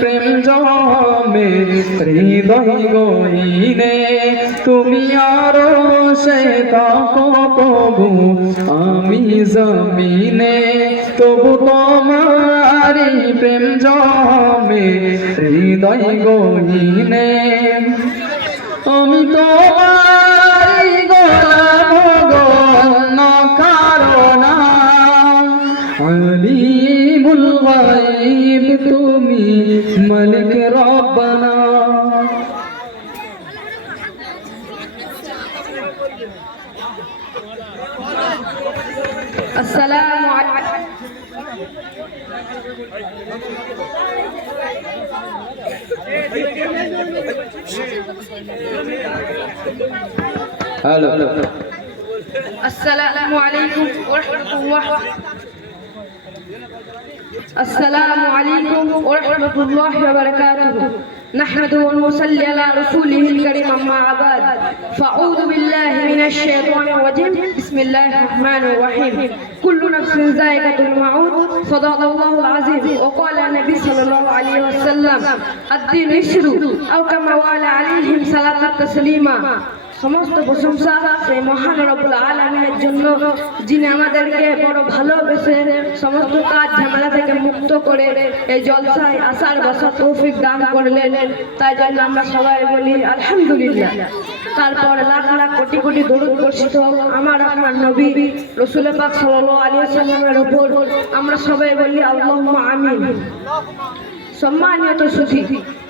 প্রেম জমে হৃদয় গহীনে, তুমি আরো সে থাকো প্রভু আমি জমিনে, তবু তোমারি প্রেম জমে হৃদয় গহীনে। আমি তোমারি গোলাম গো না কারো না, আলিমুল গায়ব তুমি মালিক রব্বানা। আসসালামু আলাইকুম। হ্যালো আসসালামু আলাইকুম ওয়া রাহমাতুল্লাহ। আসসালামু আলাইকুম ওয়া রাহমাতুল্লাহি ওয়া বারাকাতুহু। نحمده ونصلي على رسوله الكريم أما بعد فأعوذ بالله من الشيطان الرجيم بسم الله الرحمن الرحيم كل نفس ذائقة الموت صدق الله العظيم وقال النبي صلى الله عليه وسلم الدين يسر أو كما قال عليهم صلاة التسليما। সমস্ত প্রশংসা সেই মহান রব্বুল আলামিনের জন্য, যিনি আমাদেরকে বড় ভালোবেসে সমস্ত কাজ ঝামেলা থেকে মুক্ত করে এই জলসায় আসার বসার তৌফিক দান করলেন। তাই জন্য আমরা সবাই বলি আলহামদুলিল্লাহ। তারপর লাখ লাখ কোটি কোটি দরুদ বর্ষিত আমার আপনার নবী রাসূল পাক সাল্লাল্লাহু আলাইহি ওয়াসাল্লামের উপর আমরা সবাই বলি আল্লাহুম্মা আমিন। সম্মানিত সুধী,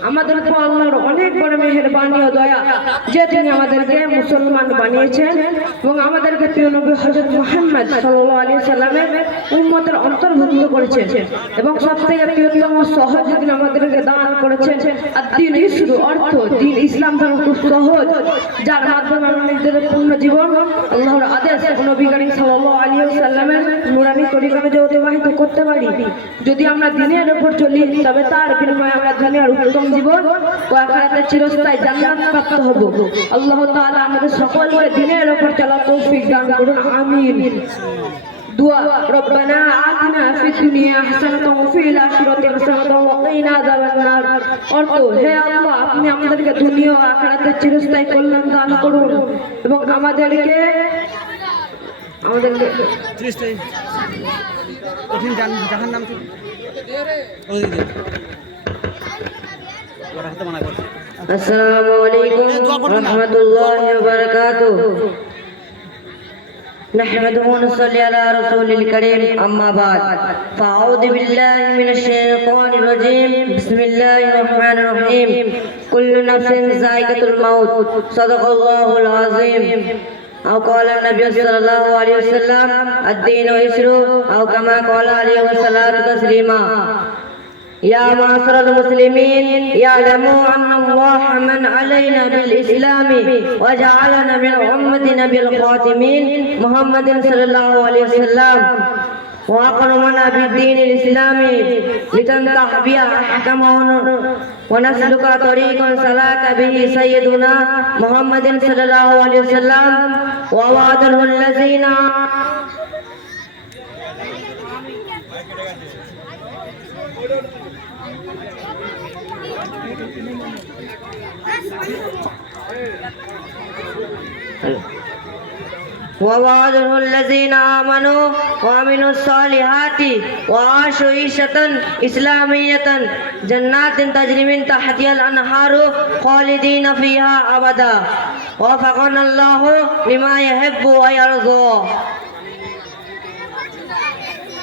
আমাদের উপর আল্লাহর অনেক বড় মেহেরবানি ও দয়া যে তিনি আমাদেরকে মুসলমান বানিয়েছেন এবং আমাদেরকে প্রিয় নবী হযরত মুহাম্মদ সাল্লাল্লাহু আলাইহি ওয়াসাল্লামের উম্মতের অন্তর্ভুক্ত করেছেন এবং সবথেকে প্রিয়তম সহজ দিন আমাদেরকে দান করেছেন। আদ-দ্বীন ইসরু, অর্থ দিন ইসলাম ধর্ম খুব সহজ, যার মাধ্যমে আমরা নিজেদের পূর্ণ জীবন আল্লাহর আদেশ নবী করিম সাল্লাল্লাহু আলাইহি ওয়াসাল্লামের নূরানি তরিকায় যে অতিবাহিত করতে পারি। যদি আমরা দিনের উপর চলি তবে তার বিনিময়ে আমরা দুনিয়ার উত্তম জীবন ও আখিরাতের চিরস্থায়ী জান্নাত প্রাপ্ত হব। আল্লাহ তাআলা আমাদের সকলকে দিনের উপর চলার তৌফিক দান করুন, আমিন। দুয়া, রব্বানা আতিনা ফিদ দুনিয়া হাসানাতাও ওয়া ফিল আখিরাতি হাসানাতাও ওয়া কিনা আযাবান নার। অর্থ, হে আল্লাহ আপনি আমাদেরকে দুনিয়া ও আখিরাতের চিরস্থায়ী কল্যাণ দান করুন এবং আমাদেরকে চিরস্থায়ী কঠিন জাহান্নাম থেকে আসসালামু আলাইকুম ওয়া রাহমাতুল্লাহি ওয়া বারাকাতুহু। نحمده ونصلي على رسوله الكريم أما بعد فأعوذ بالله من الشيطان الرجيم بسم الله الرحمن الرحيم كل نفس ذائقة الموت صدق الله العظيم أو قال النبي صلى الله عليه وسلم الدين يسر أو كما قال عليه الصلاة تسليما يا معشر المسلمين يعلموا أن الله من علينا بالإسلام وجعلنا من أمة نبي الخاتمين محمد صلى الله عليه وسلم وأكرمنا بالدين الإسلامي لتنطح بها أحكامه ونسلك طريقا سلك به سيدنا محمد صلى الله عليه وسلم ووعده الذين ووعده الذين آمنوا وعملوا الصالحات وعاشوا عيشة إسلامية جنات تجري من تحتها الأنهار خالدين فيها أبدا وفقنا الله لما يحب ويرضى।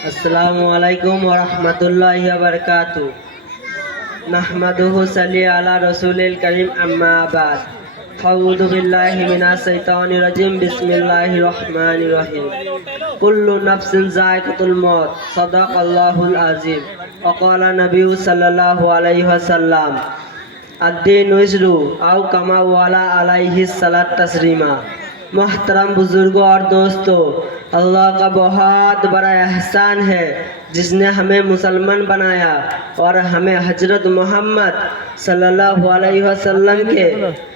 আসসালামু আলাইকুম ওয়া রাহমাতুল্লাহি ওয়া বারাকাতুহু। নাহমাদুহু সাল্লি আলা রাসূলিল কারীম আম্মা বাদ। আউযু বিল্লাহি মিনাশ শাইতানির রাজিম বিসমিল্লাহির রহমানির রহিম। কুল্লু নাফসিন যায়কাতুল মউত সাদাকাল্লাহুল আযীম ওয়া ক্বালা নবিয়্যু সাল্লাল্লাহু আলাইহি ওয়াসাল্লাম আদ-দীন ইসরু আও কামা ওয়ালা আলাইহিস সালাত তসলিमा। मोहतरम बुजुर्गों और दोस्तों, अल्लाह का बहुत बड़ा एहसान है जिसने हमें मुसलमान बनाया और हमें हजरत मोहम्मद सल्लल्लाहु अलैहि वसल्लम के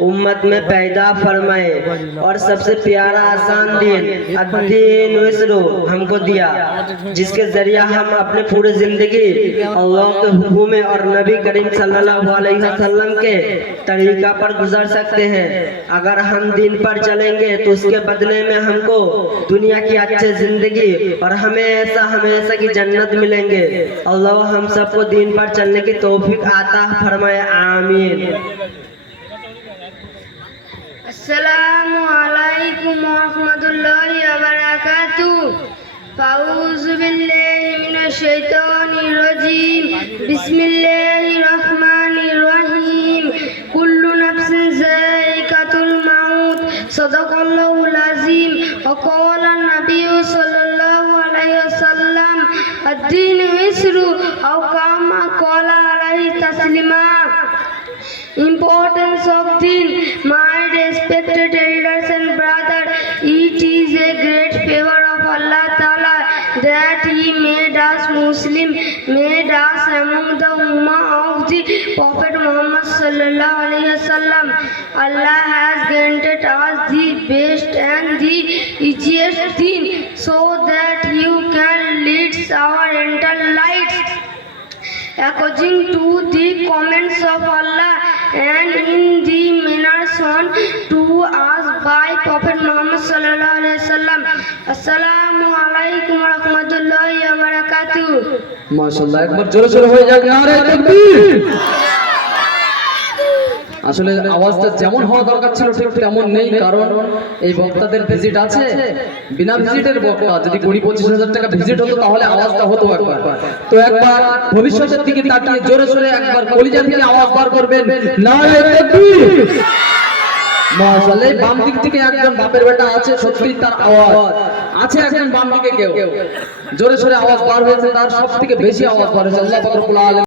उम्मत में पैदा फरमाए और सबसे प्यारा आसान दिन अद्दीन युस्र हमको दिया, जिसके जरिए हम अपने पूरी जिंदगी अल्लाह के हुक्म और नबी करीम सल्लल्लाहु अलैहि वसल्लम के तरीका पर गुजर सकते हैं। अगर हम दीन पर चलेंगे तो उसके बदले में हमको दुनिया की अच्छी जिंदगी और हमेशा की जन्नत मिलेंगे। अल्लाह हम सबको दीन पर चलने की तौफीक आता फरमाए, आमीन। अस्सलामु अलैकुम व रहमतुल्लाहि व बरकातुहू। फाऊज़ु बिल्लाहि मिनश शैतानिर रजीम। बिस्मिल्लाहिर रहमानिर रहीम। कुल्लु नफ्सिन ज़ाइक़ातुल मौत। सदक़ल्लाहुल अज़ीम। व क़ाला नबिय्यु सल्लल्लाहु अलैहि वसल्लम अद्दीनु युस्रु औ कमा क़ाला अलैहि Taslima. Importance of deen. My respected elders and brothers, it is a great favor of Allah Ta'ala that He made us Muslim, made us among the Ummah of the Prophet Muhammad Sallallahu Alaihi Wasallam. Allah has granted us the best and the easiest deen so that you can lead our entire lives according to the commands of Allah and in the manner shown to us by Prophet Muhammad sallallahu alaihi wasallam. Assalamu alaikum wa rahmatullahi wa barakatuh. মাশাআল্লাহ, একবার জোরে জোরে হয়ে যাক নারে তাকবীর। আসলে আওয়াজটা যেমন হওয়া দরকার ছিল ঠিক তেমন নেই, কারণ এই বক্তাদের ভিজিট আছে। বিনা ভিজিটের বক্তা যদি 20-25 হাজার টাকা ভিজিট হতো তাহলে আওয়াজটা হতো একবার। তো একবার ভবিষ্যতের দিকে তাকিয়ে জোরে জোরে একবার কলিজা থেকে আওয়াজ বার করবেন, নারে তাকবীর। মাশাআল্লাহ, বাম দিক থেকে একজন বাপের বেটা আছে, সত্যি তার আওয়াজ আছে। একজন বাম দিকে কেউ জোরে জোরে আওয়াজ বার হয়েছে, তার সবথেকে বেশি আওয়াজ বার হয়েছে। আল্লাহ পাক রব্বুল আলামিন